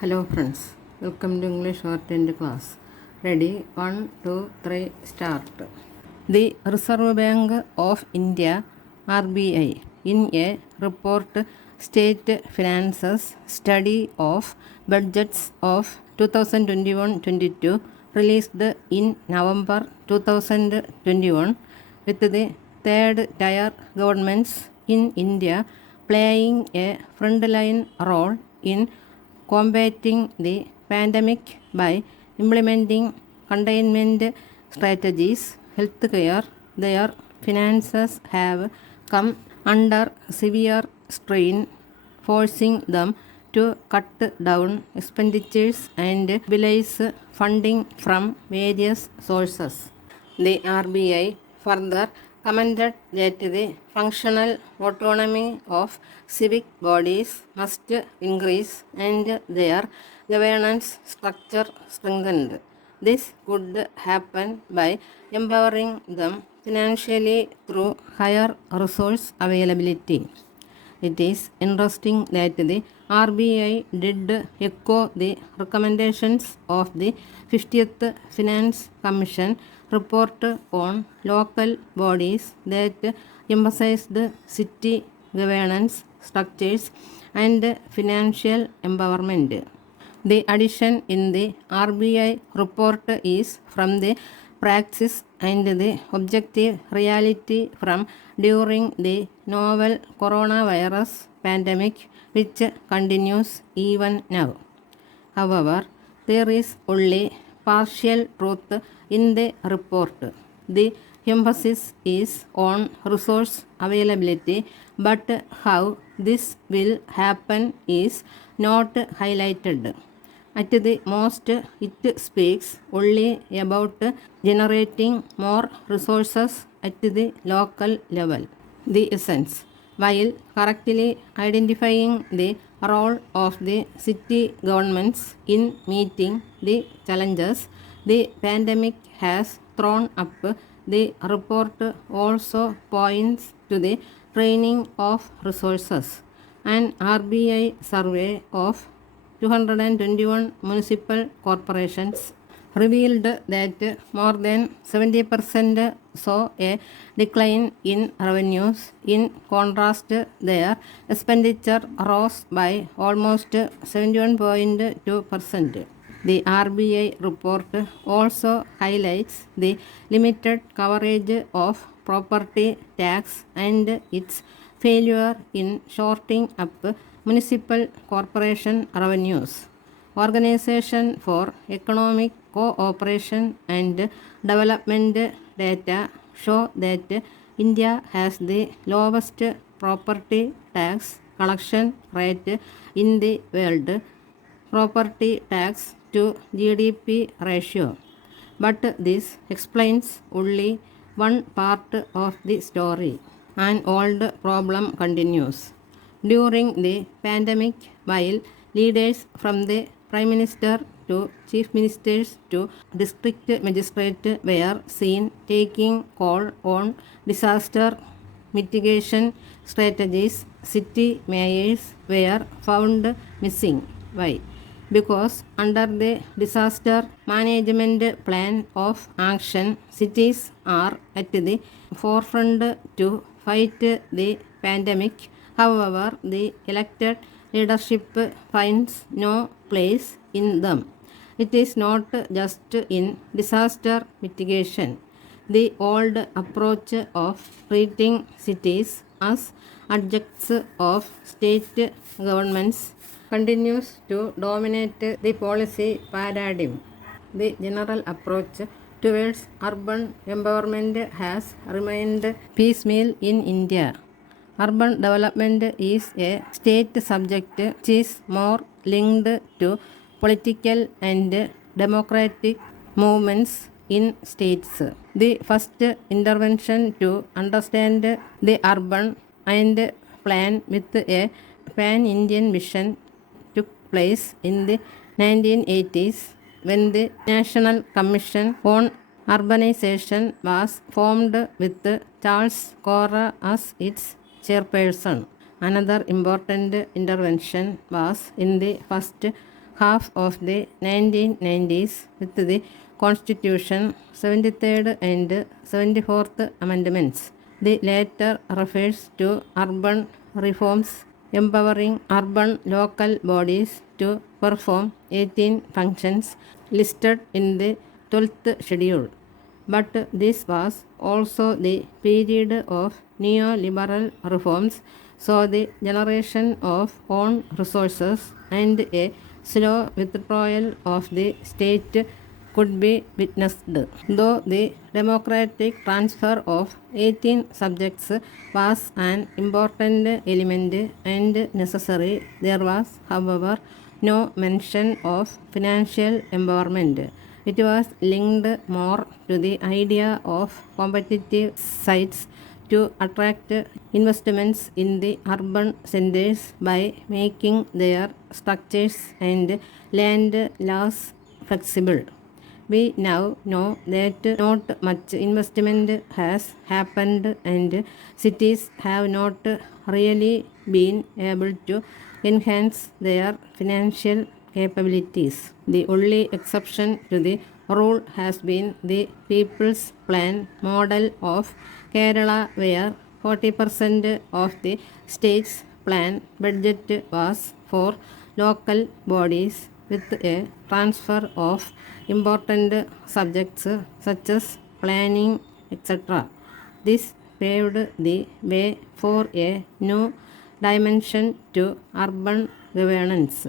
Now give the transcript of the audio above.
Hello friends, welcome to English Shorthand class. Ready? 1, 2, 3, start. The Reserve Bank of India (RBI) in a report State Finances Study of Budgets of 2021-22 released in November 2021 with the third tier governments in India playing a frontline role in combating the pandemic by implementing containment strategies. Healthcare, their finances have come under severe strain, forcing them to cut down expenditures and mobilize funding from various sources. The RBI further commented that the functional autonomy of civic bodies must increase and their governance structure strengthened. This could happen by empowering them financially through higher resource availability. It is interesting that the RBI did echo the recommendations of the 50th Finance Commission report on local bodies that emphasized city governance structures and financial empowerment. The addition in the RBI report is from the practice and the objective reality from during the novel coronavirus pandemic, which continues even now. However, there is only partial truth in the report. The emphasis is on resource availability, but how this will happen is not highlighted. At the most, it speaks only about generating more resources at the local level. The essence, while correctly identifying the role of the city governments in meeting the challenges the pandemic has thrown up, the report also points to the training of resources. An RBI survey of 221 municipal corporations revealed that more than 70% saw a decline in revenues. In contrast, their expenditure rose by almost 71.2%. The RBI report also highlights the limited coverage of property tax and its failure in shoring up municipal corporation revenues. Organization for Economic Cooperation and Development data show that India has the lowest property tax collection rate in the world, property tax to GDP ratio. But this explains only one part of the story. An old problem continues. During the pandemic, while leaders from the Prime Minister to Chief Ministers to District Magistrate were seen taking call on disaster mitigation strategies, city mayors were found missing. Why? Because under the disaster management plan of action, cities are at the forefront to fight the pandemic. However, the elected leadership finds no place in them. It is not just in disaster mitigation. The old approach of treating cities as adjuncts of state governments continues to dominate the policy paradigm. The general approach towards urban empowerment has remained piecemeal in India. Urban development is a state subject which is more linked to political and democratic movements in states. The first intervention to understand the urban and plan with a pan-Indian vision took place in the 1980s when the National Commission on Urbanization was formed with Charles Cora as its chairperson. Another important intervention was in the first half of the 1990s with the Constitution, 73rd and 74th Amendments. The latter refers to urban reforms empowering urban local bodies to perform 18 functions listed in the 12th schedule. But this was also the period of neoliberal reforms, so the generation of own resources and a slow withdrawal of the state could be witnessed. Though the democratic transfer of 18 subjects was an important element and necessary, there was, however, no mention of financial empowerment. It was linked more to the idea of competitive sites to attract investments in the urban centers by making their structures and land laws flexible. We now know that not much investment has happened and cities have not really been able to enhance their financial capabilities. The only exception to the rule has been the People's Plan model of Kerala, where 40% of the state's plan budget was for local bodies with a transfer of important subjects such as planning, etc. This paved the way for a new dimension to urban governance.